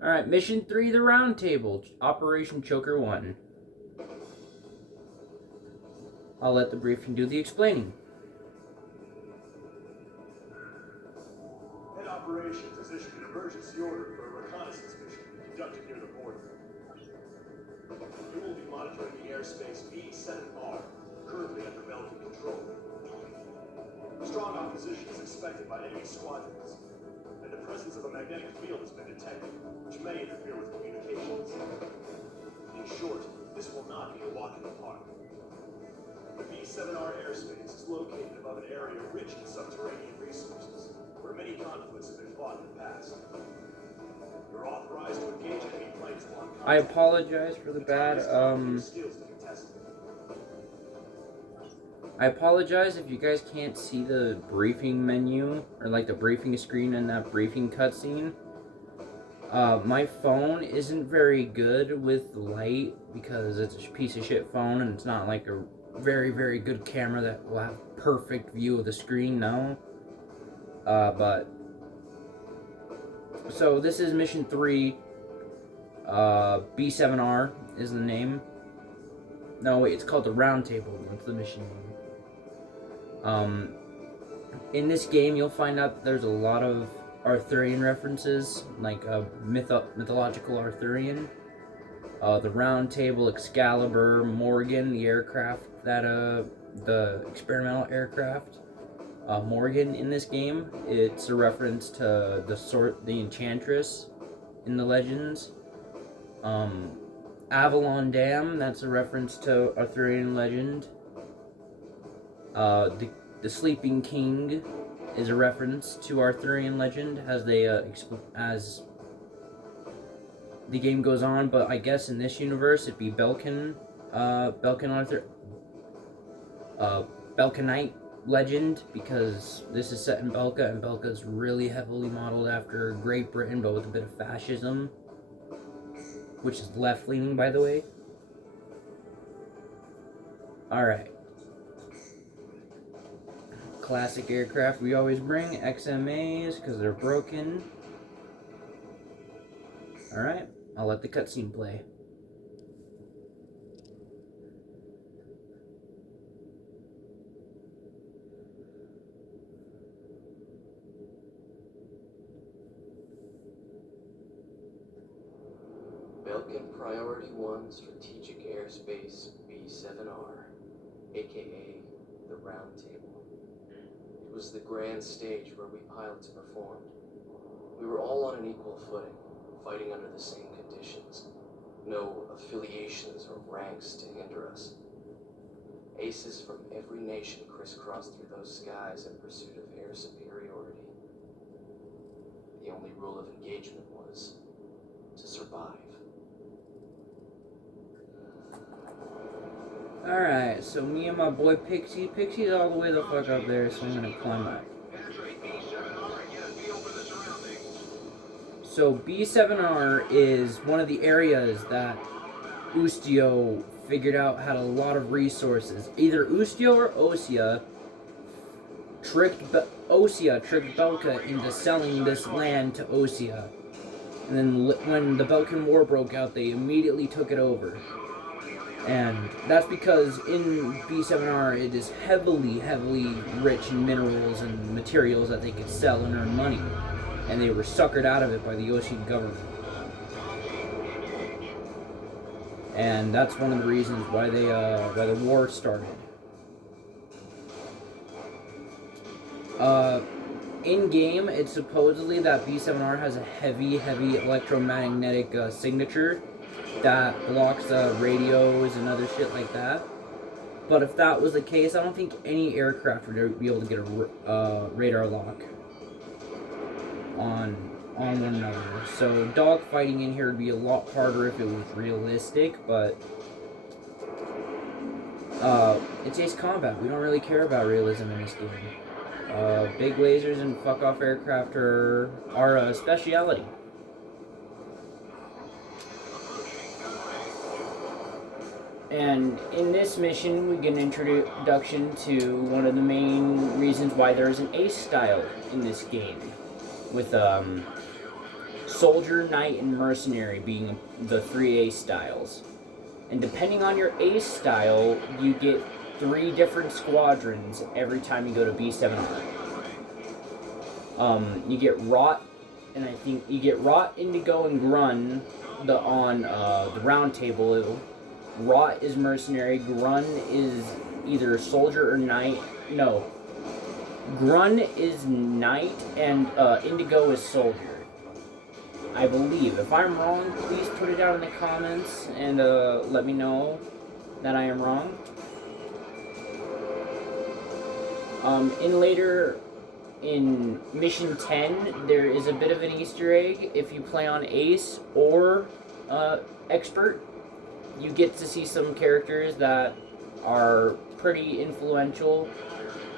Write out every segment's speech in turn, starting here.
Alright, Mission 3, the roundtable. Operation Choker 1. I'll let the briefing do the explaining. Head Operations has issued an emergency order for a reconnaissance mission conducted near the border. You will be monitoring the airspace B7R, currently under Belkan control. Strong opposition is expected by enemy squadrons, and the presence of a magnetic field has been detected, which may interfere with communications. In short, this will not be a walk in the park. The B7R airspace is located above an area rich in subterranean resources, where many conflicts have been fought in the past. You're authorized to engage enemy planes on contact. I apologize for the bad, I apologize if you guys can't see the briefing menu, or like the briefing screen in that briefing cutscene. My phone isn't very good with light because it's a piece of shit phone and it's not like a very, very good camera that will have perfect view of the screen, no. So this is Mission 3, B7R is the name. No, wait, it's called the Roundtable, that's the mission name. In this game, you'll find out that there's a lot of Arthurian references, like mythological Arthurian. The Round Table, Excalibur, Morgan, the aircraft that the experimental aircraft, Morgan in this game. It's a reference to the Enchantress in the legends. Avalon Dam, that's a reference to Arthurian legend. The Sleeping King is a reference to Arthurian legend as as the game goes on, but I guess in this universe it'd be Belkanite legend, because this is set in Belka, and Belka's really heavily modeled after Great Britain, but with a bit of fascism, which is left-leaning, by the way. Alright. Classic aircraft we always bring, XMAs, because they're broken. Alright, I'll let the cutscene play. Belkan Priority 1 Strategic Airspace B7R, A.K.A. the Roundtable. It was the grand stage where we pilots performed. We were all on an equal footing, fighting under the same conditions. No affiliations or ranks to hinder us. Aces from every nation crisscrossed through those skies in pursuit of air superiority. The only rule of engagement was to survive. Alright, so me and my boy Pixie. Pixie's all the way the fuck up there, so I'm gonna climb up. So B7R is one of the areas that Ustio figured out had a lot of resources. Either Ustio or Osea tricked Belka into selling this land to Osea. And then when the Belkan War broke out, they immediately took it over. And that's because in B7R it is heavily, heavily rich in minerals and materials that they could sell and earn money. And they were suckered out of it by the Yoshi government. And that's one of the reasons why why the war started. In game, it's supposedly that B7R has a heavy, heavy electromagnetic signature that blocks radios and other shit like that. But if that was the case, I don't think any aircraft would be able to get a radar lock on one another. So dogfighting in here would be a lot harder if it was realistic, but it's ace combat. We don't really care about realism in this game. Big lasers and fuck off aircraft are a speciality. And in this mission, we get an introduction to one of the main reasons why there is an ace style in this game, with Soldier, Knight, and Mercenary being the 3 ace styles. And depending on your ace style, you get 3 different squadrons every time you go to B7R. You get Rot, and I think you get Rot, Indigo, and Grun on the round table. Rot is Mercenary, Grun is either Soldier or Knight. No, Grun is Knight, and Indigo is Soldier, I believe. If I'm wrong, please put it down in the comments and let me know that I am wrong. In Mission 10, there is a bit of an Easter egg. If you play on Ace or Expert, you get to see some characters that are pretty influential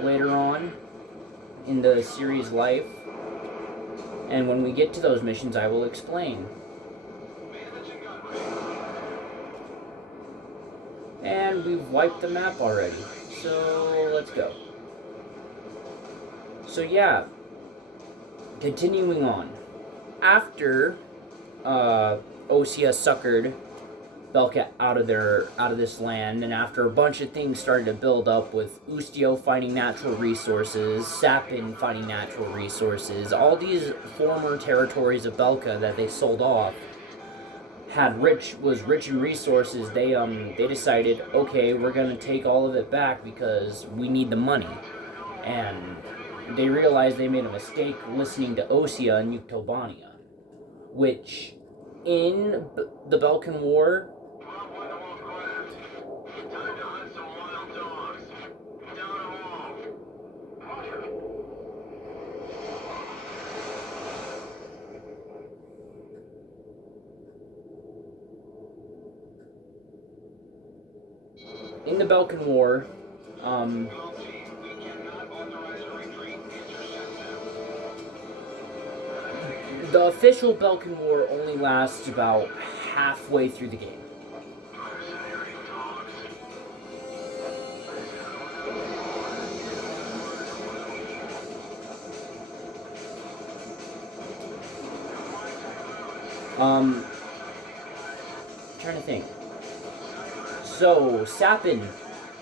later on in the series' life. And when we get to those missions, I will explain. And we've wiped the map already, so let's go. So yeah, continuing on. After Osea suckered Belka out of this land, and after a bunch of things started to build up with Ustio finding natural resources, Sapin finding natural resources, all these former territories of Belka that they sold off was rich in resources. They decided, okay, we're gonna take all of it back because we need the money. And they realized they made a mistake listening to Osea and Yuktobania, which in the Belkan War, the official Belkan War only lasts about halfway through the game. Trying to think. So, Sapin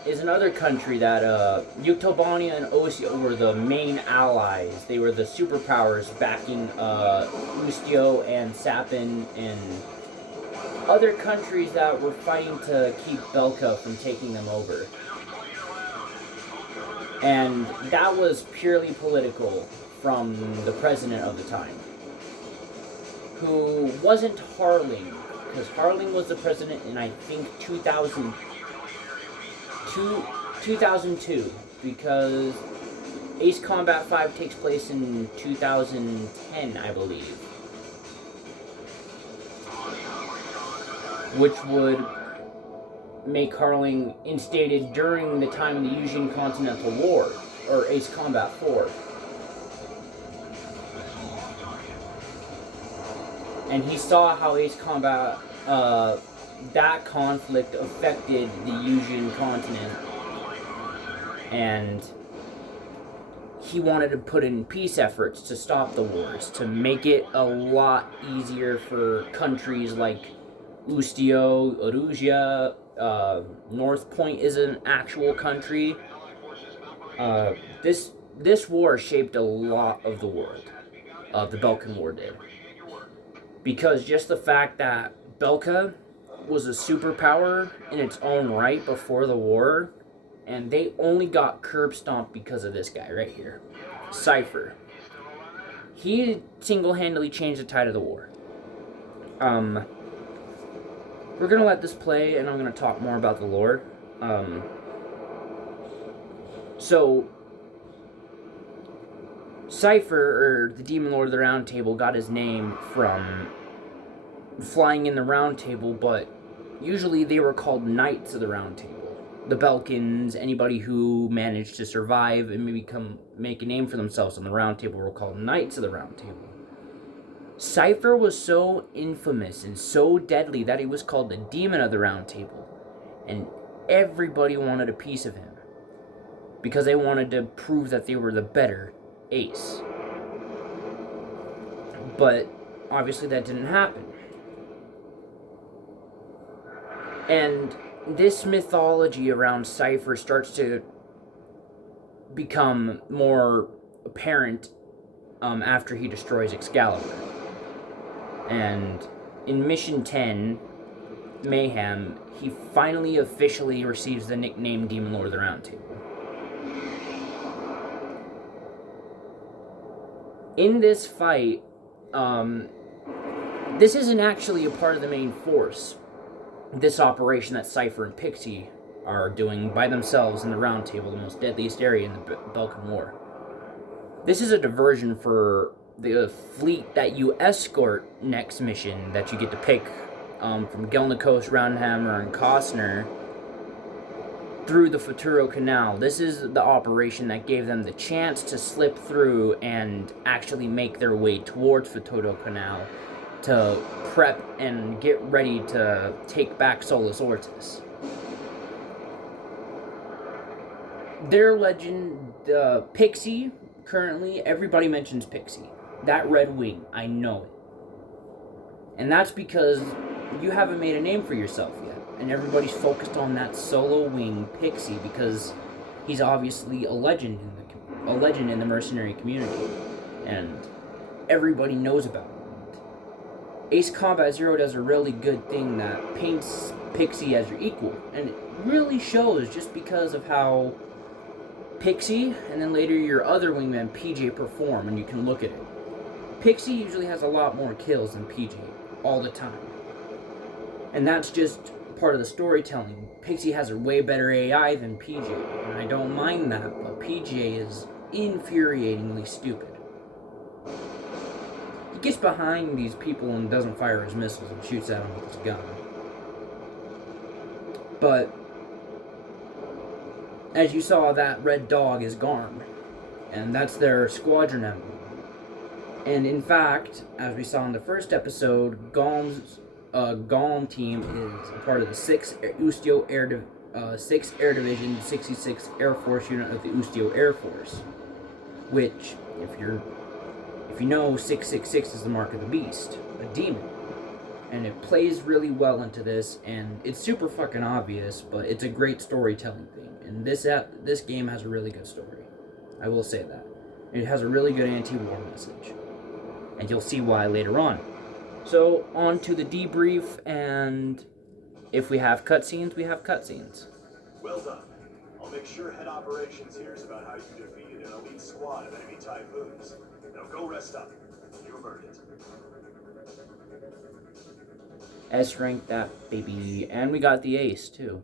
is another country that Yuktobania and Osea were the main allies. They were the superpowers backing Ustio and Sapin and other countries that were fighting to keep Belka from taking them over. And that was purely political from the president of the time, who wasn't Harling, because Harling was the president in, I think, 2002, because Ace Combat 5 takes place in 2010, I believe. Which would make Harling instated during the time of the Eugene Continental War, or Ace Combat 4. And he saw how Ace Combat, that conflict affected the Eugene continent, and he wanted to put in peace efforts to stop the wars, to make it a lot easier for countries like Ustio, Orusia, North Point is an actual country. This war shaped a lot of the world. The Belkan War did. Because just the fact that Belka was a superpower in its own right before the war, and they only got curb stomped because of this guy right here, Cipher. He single-handedly changed the tide of the war. We're gonna let this play, and I'm gonna talk more about the lore. So, Cipher, or the Demon Lord of the Round Table, got his name from flying in the Round Table, but usually they were called Knights of the Round Table. The Belkans, anybody who managed to survive and make a name for themselves on the Round Table were called Knights of the Round Table. Cipher was so infamous and so deadly that he was called the Demon of the Round Table, and everybody wanted a piece of him because they wanted to prove that they were the better Ace. But obviously that didn't happen. And this mythology around Cipher starts to become more apparent after he destroys Excalibur. And in Mission 10, Mayhem, he finally officially receives the nickname Demon Lord of the Roundtable. In this fight, this isn't actually a part of the main force. This operation that Cipher and Pixy are doing by themselves in the Roundtable, the most deadliest area in the Belkan War. This is a diversion for the fleet that you escort next mission that you get to pick from Gelnikos, Roundhammer, and Costner through the Futuro Canal. This is the operation that gave them the chance to slip through and actually make their way towards Futuro Canal to prep and get ready to take back Solus Ortis. Their legend, Pixy, currently, everybody mentions Pixy. That red wing, I know it. And that's because you haven't made a name for yourself yet. And everybody's focused on that solo wing Pixy because he's obviously a legend in the mercenary community. And everybody knows about him. Ace Combat Zero does a really good thing that paints Pixy as your equal. And it really shows just because of how Pixy, and then later your other wingman, PJ, perform, and you can look at it. Pixy usually has a lot more kills than PJ, all the time. And that's just part of the storytelling. Pixy has a way better AI than PJ, and I don't mind that, but PJ is infuriatingly stupid. He gets behind these people and doesn't fire his missiles and shoots at them with his gun. But as you saw, that red dog is Galm, and that's their squadron emblem. And in fact, as we saw in the first episode, Galm Team is a part of the 6th Ustio Air Division, 66th Air Force unit of the Ustio Air Force. Which, if you know, 666 is the mark of the beast, a demon. And it plays really well into this, and it's super fucking obvious, but it's a great storytelling thing. And this game has a really good story. I will say that. It has a really good anti-war message. And you'll see why later on. So, on to the debrief, and if we have cutscenes, we have cutscenes. Well done. I'll make sure head operations hears about how you defeated an elite squad of enemy typhoons. Now go rest up. You earned it. S rank that baby, and we got the ace too.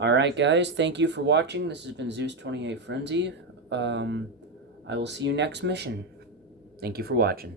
Alright guys, thank you for watching. This has been Zeus 28 Frenzy. I will see you next mission. Thank you for watching.